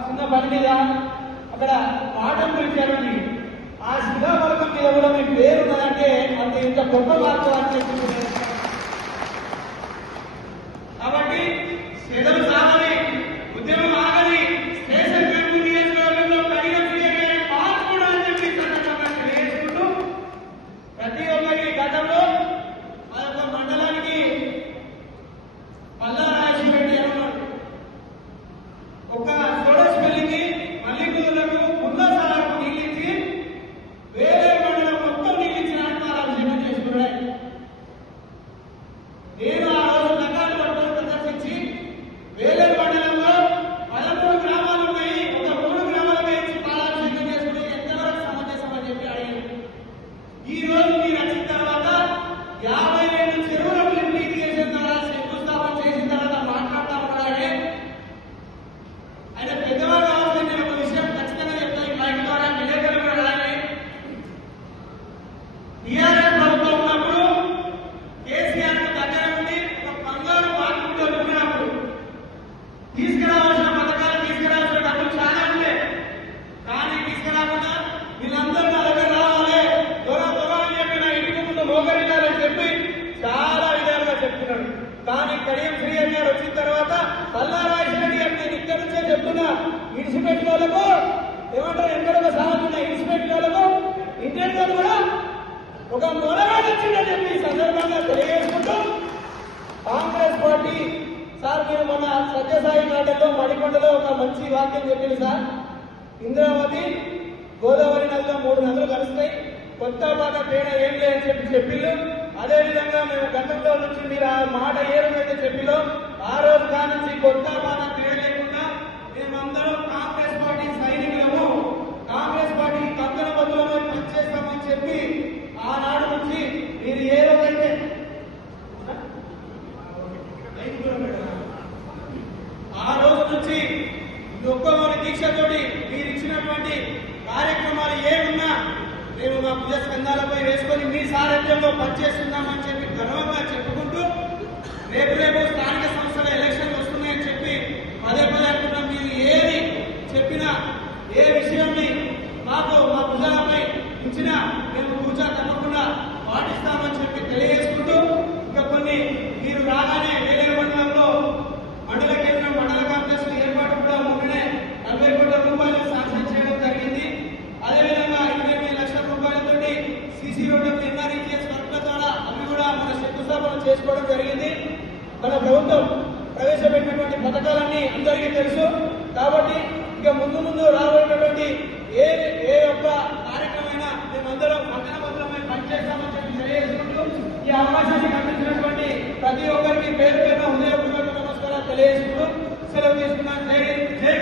చిన్న పని మీద అక్కడ పాఠం పెట్టారండి ఆ శిలాఫలకం మీద కూడా మీ పేరు ఉన్నదంటే అంత ఇంత గొప్ప మార్పు నేను శ్రీహరి గారు వచ్చిన తర్వాత గారు నేను ఇక్కడ నుంచే చెప్తున్నా ఇడిసిపెట్టిన వాళ్ళకు ఏమంటారు? ఎక్కడ ఒక సాగుతున్న ఇడిసిపెట్టిన వాళ్ళకు ఇంటర్ కూడా ఒక మొలగాడు వచ్చిందని చెప్పి ఈ సందర్భంగా తెలియజేసుకుంటూ కాంగ్రెస్ పార్టీ సార్ మీరు మన సత్యసాయి నాటల్లో మణికొండలో ఒక మంచి వాక్యం చెప్పింది సార్. ఇంద్రావతి గోదావరి నదిలో మూడు నదులు కలుస్తాయి. కొత్త పాట తేడా ఏం లేదని చెప్పి చెప్పిండు అదే విధంగా మేము గతంలో నుంచి మీరు ఆ మాట ఏ రోజైతే చెప్పిలో ఆ రోజు కానుంచి కొత్త బాధ తేడా లేకుండా మేమందరం కాంగ్రెస్ పార్టీ సైనికులము. కాంగ్రెస్ పార్టీ కంకణ బదులను పనిచేస్తామని చెప్పి ఆనాడు నుంచి మీరు ఏ రోజైతే ఆ రోజు నుంచి ఒక్కమూరి దీక్షతోటి మీరు ఇచ్చినటువంటి కార్యక్రమాలు ఏమున్నా మేము మా భుజ స్కంధాలపై వేసుకొని మీ సారథ్యంలో పనిచేస్తున్నామని చేసుకోవడం జరిగింది. మన ప్రభుత్వం ప్రవేశపెట్టినటువంటి పథకాలన్నీ అందరికీ తెలుసు. కాబట్టి ఇక ముందు ముందు రాబోయేటటువంటి ఏ ఏ ఒక్క కార్యక్రమమైన మేమందరం పట్టణ భద్రమై పనిచేస్తామని చెప్పి తెలియజేసుకుంటూ ఈ అవకాశాన్ని కల్పించినటువంటి ప్రతి ఒక్కరికి పేరు పేరున హృదయపూర్వక నమస్కారాలు తెలియజేసుకుంటూ సెలవు తీసుకున్నాను జై జై